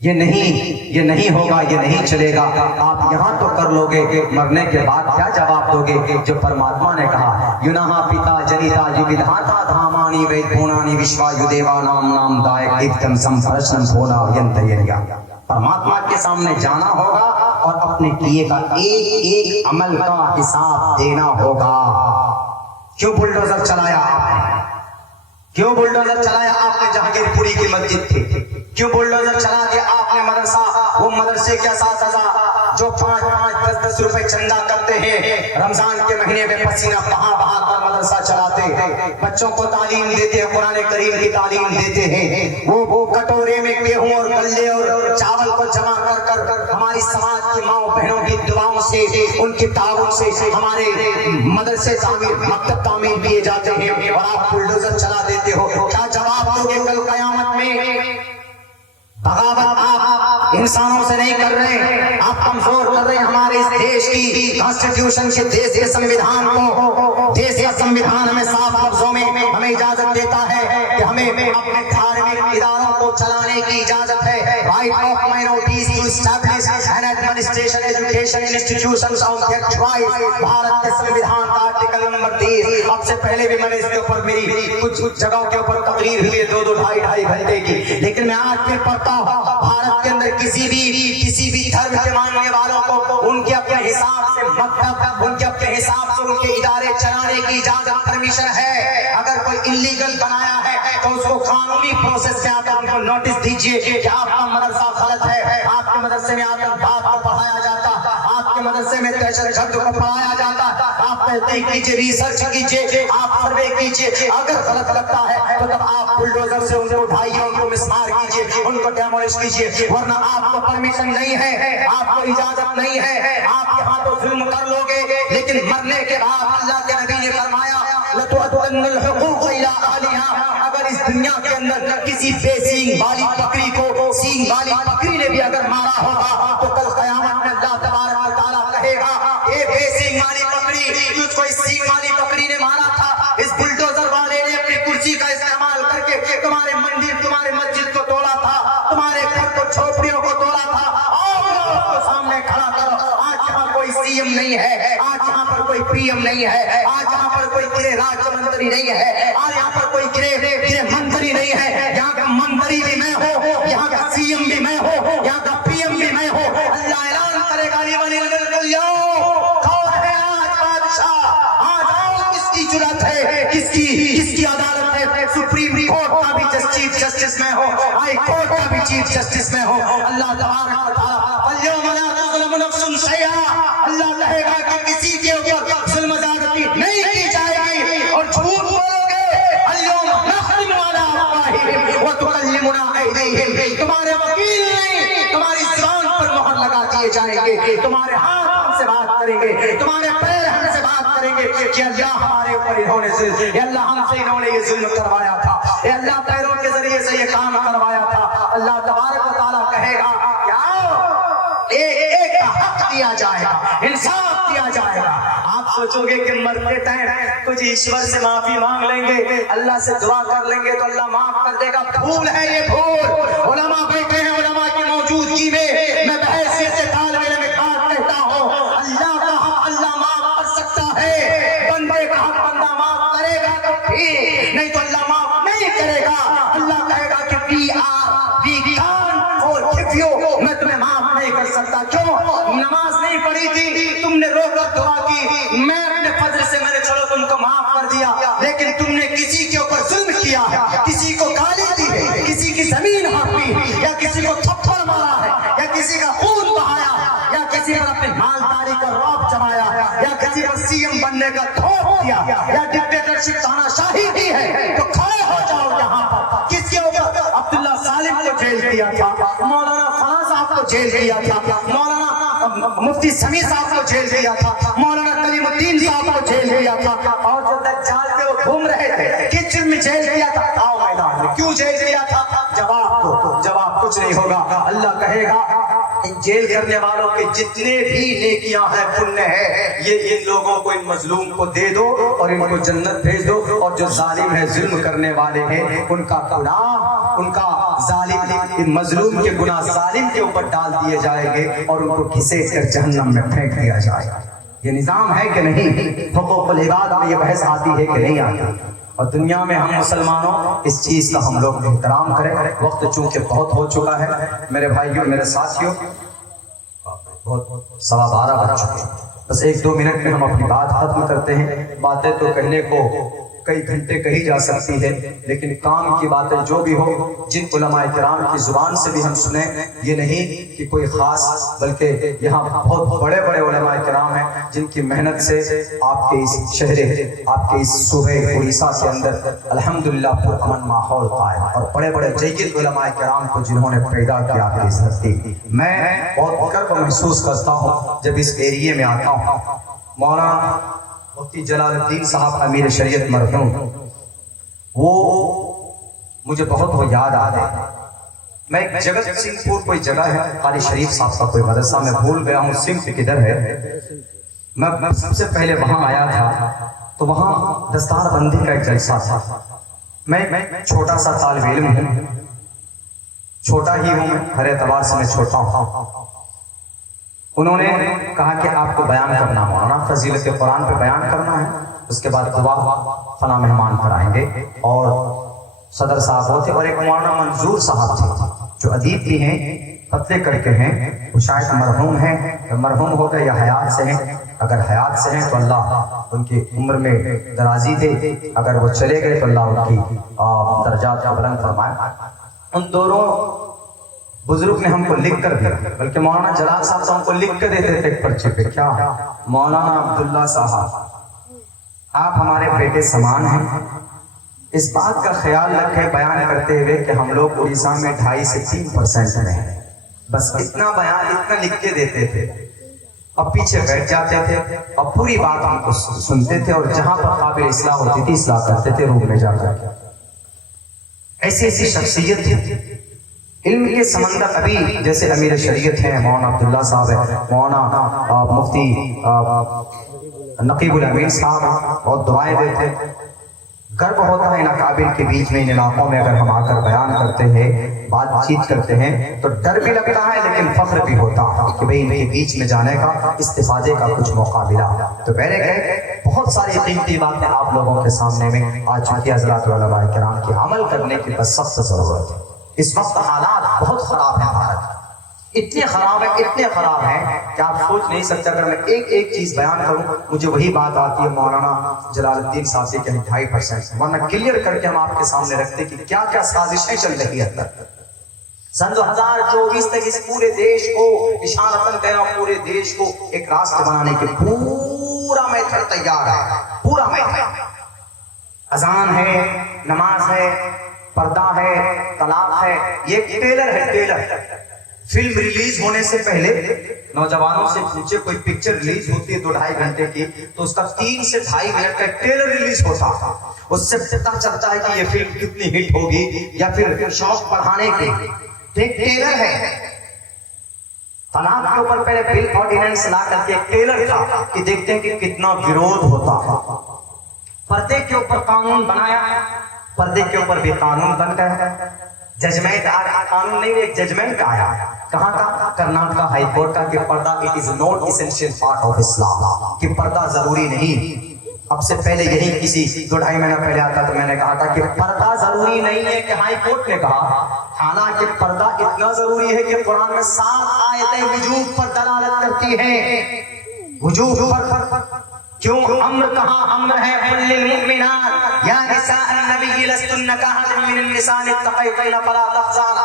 ये नहीं होगा, ये नहीं चलेगा। आप यहाँ तो कर लोगे, मरने के बाद क्या जवाब दोगे? जो परमात्मा ने कहा, युनहा पिता जनिता युविधाता धामानि वैद्योनानि विश्वायुदेवा नाम नाम दायक एकदम संप्रश्न होना यंतयरिया। परमात्मा के सामने जाना होगा और अपने किए का एक एक अमल का हिसाब देना होगा। क्यों बुलडोजर चलाया आपने? क्यों बुलडोजर चलाया आपने जहांगीरपुरी की मस्जिद थी? क्यों बुलडोजर चला दिया आपने मदरसा? वो मदरसे के असातिज़ा जो 5-5, 10-10 रुपए चंदा करते हैं, रमजान के महीने में पसीना बहा बहा कर मदरसा चलाते हैं, बच्चों को तालीम देते हैं, कुरान करीम की तालीम देते हैं। वो कटोरे में गेहूं और गल्ले और चावल को जमा कर हमारी समाज की माओ बहनों की दुआओं से, उनकी ताउन से हमारे मदरसे तामीर, मकतब तामीर किए जाते हैं, और आप बुलडोजर चला देते हो। क्या जवाब दोगे कल कयामत में? बगावत आप इंसानों से नहीं कर रहे, आप कमजोर कर रहे हैं हमारे इस देश की कॉन्स्टिट्यूशन के, देश के संविधान को। देश का संविधान हमें साफ लफ्जों में हमें इजाजत देता है कि हमें अपने धार्मिक इदारों को चलाने की इजाजत है। Right of minorities to establish an administration education institutions of their choice. Bharat के संविधान का आर्टिकल नंबर 30। अब से पहले भी मैंने इसके ऊपर मेरी कुछ जगहों के ऊपर तकरीर हुई है 2-2, 2.5 घंटे की, लेकिन मैं आज फिर पढ़ता हूं, भारत के अंदर किसी भी धर्म के मानने वालों को उनके अपने हिसाब से मकतब, उनके अपने हिसाब से उनके इदारे चलाने की इजाजत, परमिशन है। अगर कोई इल्लीगल बनाया है तो उसको कानूनी प्रोसेस से आप उनको नोटिस दीजिए कि आपका मदरसा गलत है, आपके मदरसे में आतंकवाद को पढ़ाया जाता, आपके मदरसे में दहशतगर्द को पढ़ाया जाता। आप तहकीक कीजिए, रिसर्च कीजिए, आप सर्वे कीजिए। अगर गलत लगता है तो तब आप बुलडोजर से उनको उठाइए, उनको मिसमार कीजिए, उनको डेमोलिश कीजिए, वरना आपको परमिशन नहीं है, आपको इजाजत नहीं है। आप यहाँ तो जुल्म कर लोगे, लेकिन मरने के बाद अल्लाह के नबी ने फरमाया, लतुअद्दुन्नल हुकूक इला अहलिहा। अगर इस दुनिया के अंदर किसी बेसींग वाली बकरी को सींग वाली बकरी ने भी अगर मारा होगा तो कल क़यामत में अल्लाह तबारक व तआला कहेगा, ए बेसींग वाली बकरी, तुझको इस सींग वाली बकरी ने मारा था। इस बुलडोजर वाले ने अपनी कुर्सी का इस्तेमाल करके तुम्हारे मंदिर, तुम्हारे मस्जिद को तोड़ा था, तुम्हारे घर को, झोपड़ियों को तोड़ा था। और उसको सामने खड़ा करो। आज यहाँ कोई सीएम नहीं है, आज यहाँ पर कोई पीएम नहीं है, आज यहाँ पर कोई गृह राज्य मंत्री नहीं है, आज यहाँ पर कोई गृह मंत्री नहीं है। यहाँ का मंत्री भी मैं हो, यहाँ का सीएम भी मैं हो, यहाँ का पीएम भी मैं हो। अल्लाह ऐलान करेगा, कौन है आज बादशाह? आज आओ, किसकी जुर्रत है, किसकी अदालत है? सुप्रीम कोर्ट का भी चीफ जस्टिस मैं हो, हाई कोर्ट का भी चीफ जस्टिस मैं हो। अल्लाह तबारक व तआला अल्लाह कहेगा कि किसी के ऊपर जुल्म ज़्यादती नहीं की जाएगी। और झूठ बोलोगे, तुम्हारे वकील नहीं, तुम्हारी ज़ुबान पर मोहर लगा दिए जाएंगे, तुम्हारे हाथ हमसे बात करेंगे, तुम्हारे पैर हमसे बात करेंगे कि अल्लाह हमारे ऊपर इन्होंने हमसे इन्होंने ये जुल्म करवाया था, अल्लाह पैरों के जरिए से ये काम करवाया था। अल्लाह तबारक व तआला कहेगा क्या एक हक दिया जाएगा, इंसाफ दिया जाएगा। आप सोचोगे कि मरते टाइम कुछ ईश्वर से माफी मांग लेंगे, अल्लाह से दुआ कर लेंगे तो अल्लाह माफ कर देगा। भूल है ये, भूल। उलमा बैठे हैं, उलमा की मौजूद मैं तुम्हें माफ नहीं कर सकता। क्यों? नमाज नहीं पढ़ी थी, तुमने रोकर दुआ की, मैं अपने फजल से मैंने चलो तुमको माफ कर दिया, लेकिन तुमने किसी के ऊपर जुल्म किया, किसी को गाली दी है, किसी की जमीन हाँकी, या किसी को थप्पड़ मारा है, या किसी का खून बहाया, या किसी पर अपनी मालदारी का रौब जमाया, या किसी पर सीएम बनने का थोप दिया, या डिक्टेटरशिप तानाशाही की है, तो खड़े हो जाओ यहाँ पर। किसके ऊपर? अब्दुल्ला सालिम को जेल किया था, मौलाना फला साहब को जेल किया था, मौलाना मुफ्ती समी साहब को जेल किया था, मौलाना कलीमुद्दीन साहब को जेल किया था, और जो दज्जाल के वो घूम रहे थे, किस जुर्म में जेल किया था? आओ मैदान में। क्यों जेल किया था? जवाब दो। जवाब कुछ नहीं होगा। अल्लाह कहेगा इन जेल करने वालों के जितने भी नेकियां हैं, पुण्य है, ये इन लोगों को, इन मजलूम को दे दो और इनको जन्नत भेज दो, और जो जालिम है, जुल्म करने वाले हैं, उनका गुनाह, उनका जालिम मजलूम के गुनाह जालिम के ऊपर डाल दिए जाएंगे और उनको घिसेट कर जहन्नम में फेंक दिया जाएगा। ये निजाम है कि नहीं? हुकूकुल इबाद में ये बहस आती है कि नहीं आती? और दुनिया में हम मुसलमानों इस चीज का हम लोग एहतराम करें। वक्त चूंकि बहुत हो चुका है मेरे भाइयों, मेरे साथियों, बहुत 12:15 बज चुके हैं। बस 1-2 मिनट में हम अपनी बात खत्म करते हैं। बातें तो कहने को कई घंटे कही जा सकती है, लेकिन काम की बातें जो भी हो, जिन उलमाए किराम की जुबान से भी हम सुने, ये नहीं कि कोई खास, बल्कि यहाँ बहुत बड़े बड़े उलमाए किराम हैं जिनकी मेहनत से आपके इस शहर, आपके इस सूबे उड़ीसा के अंदर अल्हम्दुलिल्लाह पुरअमन माहौल कायम, और बड़े बड़े जय्यद उलमाए किराम को जिन्होंने पैदा किया आपकी इस धरती। मैं बहुत गर्व महसूस करता हूँ जब इस एरिए में आता हूँ। मौलाना मुफ्ती जलालुद्दीन साहब अमीर शरीयत मरहूम, वो मुझे बहुत वो याद आ गए। मैं एक जगत सिंहपुर कोई जगह है, काली शरीफ साहब का कोई मदरसा, मैं भूल गया हूँ सिंह किधर है। मैं सबसे पहले वहां आया था तो वहां दस्तार बंदी का एक जलसा था। मैं छोटा सा तालिब इल्म हूँ, छोटा ही हूँ, हर एतबार से मैं छोटा हूँ। उन्होंने कहा कि आपको बयान करना, मौलाना फजीलत कुरान पे बयान करना है, उसके बाद दुआ फला मेहमान पर आएंगे। और सदर साहब होते और एक मौलाना मंजूर साहब थे जो अदीब भी हैं, पतले करके हैं, वो शायद मरहूम हैं, मरहूम हो गए या हयात से हैं। अगर हयात से हैं तो अल्लाह उनकी उम्र में दराजी दे, अगर वो चले गए तो अल्लाह उनकी दर्जात को बुलंद फरमाए। उन दोनों बुजुर्ग ने हमको लिख कर दिया, बल्कि मौलाना जलाल साहब हमको लिख कर देते थे एक पर्चे पे, क्या मौलाना अब्दुल्ला साहब आप हमारे बेटे समान हैं, इस बात का ख्याल रखें बयान करते हुए कि हम लोग उड़ीसा में 2.5 से 3% में हैं। बस इतना बयान, इतना लिख के देते थे। अब पीछे बैठ जाते थे और पूरी बात हमको सुनते थे, और जहां पर काबिल इस्लाह होती थी इस्लाह करते थे रूम में जाकर। ऐसी ऐसी शख्सियत थी। इल्म के समंदर अभी जैसे अमीर शरीयत हैं, मौलाना अब्दुल्ला साहब है, मौलाना मुफ्ती नकीबुल अमीन साहब बहुत दुआएं देते। गर्व होता है इन अकाबिर के बीच में, इन इलाकों में अगर हम आकर बयान करते हैं, बातचीत करते हैं, तो डर भी लगता है लेकिन फख्र भी होता है कि भाई इनके बीच में जाने का, इस्तिफादे का कुछ मौका मिला। तो पहले कहे बहुत सारी कीमती बातें आप लोगों के सामने में आ चुकी है। हज़रात उलमाए किराम की अमल करने की बस सख्त जरूरत है। इस वक्त हालात बहुत खराब है, भारत इतने खराब है, इतने खराब है कि आप सोच नहीं सकते। अगर मैं एक एक चीज बयान करूं, मुझे वही बात आती है मौलाना जलालुद्दीन साहब से 2.5%, वरना क्लियर करके हम आपके सामने रखते कि क्या क्या साजिशें चल रही है। सन 2024 तक इस पूरे देश को इशारतन कहना, पूरे देश को एक राष्ट्र बनाने के पूरा मेथड तैयार है, पूरा मेथड। अजान है, नमाज है, पर्दा है, तलाक है, ये टेलर है, टेलर। फिल्म रिलीज होने से पहले नौजवानों से पूछे, कोई पिक्चर रिलीज होती है 2-2.5 घंटे की, तो उसका 3 से 2.5 मिनट का टेलर रिलीज होता है। उससे पता चलता है कि ये फिल्म कितनी हिट होगी, या फिर शौक बढ़ाने के एक टेलर है। तलाक के ऊपर पहले बिल ऑर्डिनेंस ला करके एक टेलर था कि देखते हैं कि कितना विरोध होता है। पर्दे के ऊपर कानून बनाया, पर्दे के ऊपर भी कानून बन गया। जजमेंट आया, कानून नहीं, एक जजमेंट आया। कहाँ का? कर्नाटका हाई कोर्ट का कि पर्दा it is not essential part of Islam, कि पर्दा जरूरी नहीं। अब से पहले यही किसी 2-2.5 महीना पहले आता तो मैंने कहा था कि पर्दा जरूरी नहीं है कि हाई कोर्ट ने कहा, हालांकि पर्दा इतना जरूरी है कि कुरान में 7 आयतें वुजूब पर दलालत करती हैं। वुजूब पर क्यों अम्र कहां अम्र है कुल्लिल मुमिनात या निसाअन नबी लस्तुन्न कअहदिन मिनन निसानि तक़ैतन फला तखज़ाना,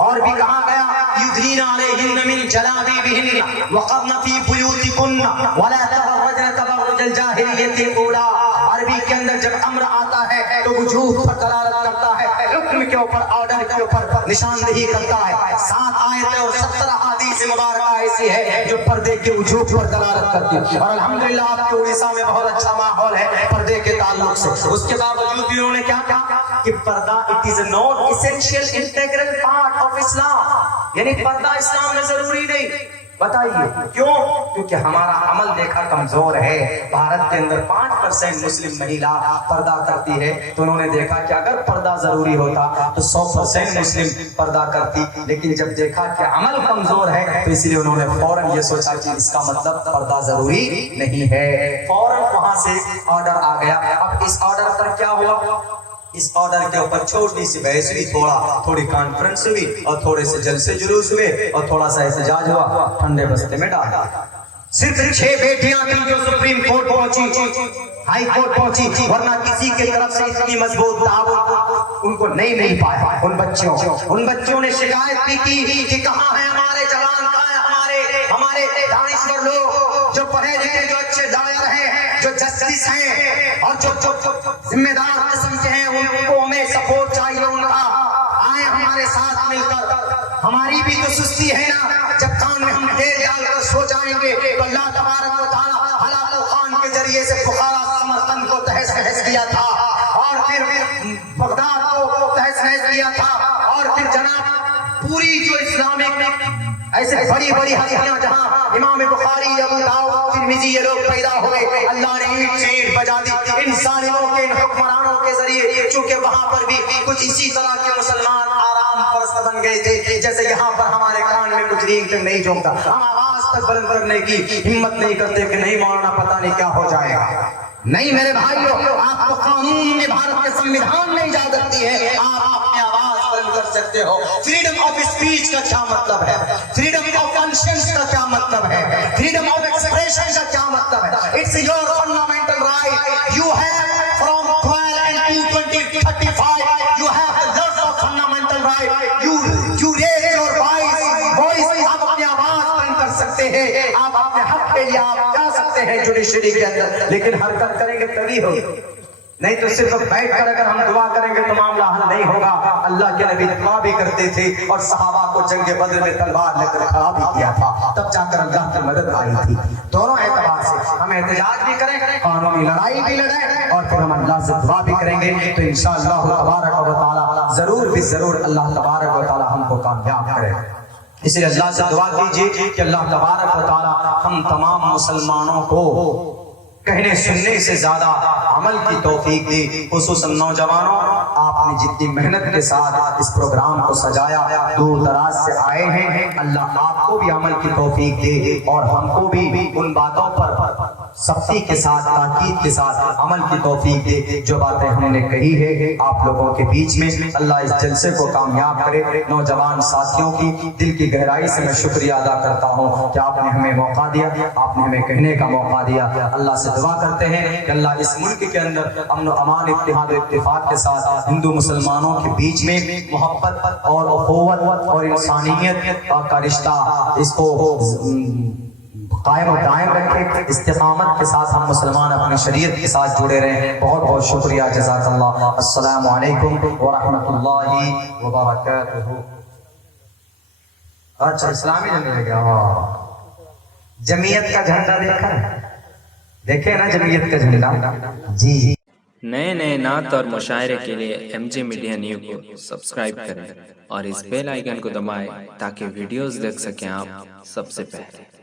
और भी कहा गया युदनीना अलैहिन मिन जलाबिबिहिन वक़रन फी बुयूतिकुन्न वला तबररजन तबर्रुजल जाहिलियतिल ऊला। अरबी के अंदर जब अम्र आता है तो वुजूब पर दलालत करता है, हुक्म के ऊपर, ऑर्डर के ऊपर निशानदेही करता है। 7 आयतें और 17 हदीस मुबारक ऐसी है जो पर्दे के वुजूब पर दलालत करती है। और अल्हम्दुलिल्लाह आपके उड़ीसा में बहुत अच्छा माहौल है पर्दे के ताल्लुक से। उसके बावजूद भी उन्होंने क्या कहा कि पर्दा it is not essential integral part of Islam, यानी पर्दा इस्लाम में जरूरी नहीं। बताइए क्यों? क्योंकि हमारा अमल देखा कमजोर है। भारत के अंदर 5% मुस्लिम महिला पर्दा करती है, तो उन्होंने देखा कि अगर पर्दा जरूरी होता तो 100% मुस्लिम पर्दा करती, लेकिन जब देखा कि अमल कमजोर है तो इसलिए उन्होंने फौरन ये सोचा कि इसका मतलब पर्दा जरूरी नहीं है। फौरन वहां से ऑर्डर आ गया। अब इस ऑर्डर पर क्या हुआ, इस ऑर्डर के ऊपर छोटी सी बहस हुई, थोड़ी कॉन्फ्रेंस हुई और थोड़े से जलसे जुलूस हुए और थोड़ा सा एहतजाज हुआ, ठंडे बस्ते में डाल दिया। सिर्फ 6 बेटियां थी जो सुप्रीम कोर्ट पहुंची, हाई कोर्ट पहुंची, वरना किसी की तरफ से इतनी मजबूत दावत उनको नहीं मिल पाया। उन बच्चों ने शिकायत भी की कि कहां है हमारे जवान, कहां है हमारे दानिश्वर लोग जो पढ़े लिखे, जो अच्छे लॉयर हैं, जो जस्टिस हैं और जो जिम्मेदार किस्म के हैं, उनको हमें सपोर्ट चाहिए उनका। आए हमारे साथ मिलकर, हमारी भी तो सुस्ती है ना, जब कान में हम तेल डालकर सो जाएंगे तो अल्लाह तबारक व तआला हलाल खान के जरिए से बुखारा समरकंद को तहस नहस किया था, और फिर बगदाद को तहस नहस किया था, और फिर जनाब पूरी जो इस्लामिक ऐसे बड़ी बड़ी हस्तियां जहां इमाम बुखारी, अबू दाऊद, तिरमिजी ये लोग पैदा हुए, अल्लाह ने ईंट से ईंट बजा दी इन जालिमों के, इन हुक्मरानों के जरिए। चूंकि वहां पर भी कुछ इसी तरह के मुसलमान आराम परस्त बन गए थे, जैसे यहाँ पर हमारे कान में कुछ रींग तक नहीं झोंकता, हम आवाज तक बुलंद करने की हिम्मत नहीं करते कि नहीं मौलाना पता नहीं क्या हो जाएगा। नहीं मेरे भाइयों, आपको कानून में, भारत के संविधान में इजाजत दी है, आप अपनी आवाज बुलंद कर सकते हो। फ्रीडम ऑफ स्पीच का क्या मतलब है, फ्रीडम ऑफ कॉन्शियंस का क्या मतलब है, फ्रीडम ऑफ एक्सप्रेशन का क्या मतलब है? It's your fundamental right. You have from 12 and 2-20-35 you have the lots of fundamental right. you raise your voice, आप अपनी आवाज बुलंद कर सकते हैं, आप अपने हक के लिए आप जा सकते हैं जुडिशरी के अंदर, लेकिन हरकत करेंगे तभी हो, नहीं तो सिर्फ बैठ कर अगर हम दुआ करेंगे तो मामला हल नहीं होगा। अल्लाह के नबी दुआ भी करते थे और सहाबा को जंगे बद्र में तलवार लेकर खड़ा भी किया था, तब जाकर अल्लाह की मदद आई थी। दोनों एतबार से हम एहतजाज भी करें, कानूनी लड़ाई भी लड़ें, और फिर हम अल्लाह से दुआ भी करेंगे तो इंशाअल्लाह तबारक व तआला जरूर भी जरूर अल्लाह तबारक व तआला हमको कामयाब करे। इसलिए अल्लाह से दुआ कीजिए कि अल्लाह तबारक व तआला हम तमाम मुसलमानों को कहने सुनने से ज्यादा अमल की तौफीक दी। खुसूसन नौजवानों, आपने जितनी मेहनत के साथ इस प्रोग्राम को सजाया, दूर दराज से आए हैं, अल्लाह आपको भी अमल की तौफीक दे और हमको भी उन बातों पर सख्ती के साथ, ताकीद के साथ अमल की तौफीक दे जो बातें हमने कही है आप लोगों के बीच में। अल्लाह इस जलसे को कामयाब करे। नौजवान साथियों की दिल की गहराई से मैं शुक्रिया अदा करता हूँ कि आपने हमें मौका दिया, आपने हमें कहने का मौका दिया। अल्लाह से दुआ करते हैं कि अल्लाह इस मुल्क के अंदर अमन व अमान, इत्तेहाद व इत्तेफाक के साथ हिंदू मुसलमानों के बीच में मोहब्बत और अखुवत और इंसानियत का रिश्ता, इसको कायम और दायम रखे। इस्तिकामत के साथ हम मुसलमान अपनी शरीयत के साथ जुड़े रहे। बहुत बहुत शुक्रिया, जज़ाकल्लाह। अस्सलामु अलैकुम व रहमतुल्लाहि व बरकातुहू। अच्छा, इस्लामी झंडा गया, जमीयत का झंडा देखा है, देखे ना जमीयत का झंडा जी। नए नए नात और मुशायरे के लिए MJ मीडिया न्यू को सब्सक्राइब करें और इस बेल आइकन को दबाएं ताकि वीडियोस देख सकें आप सबसे पहले।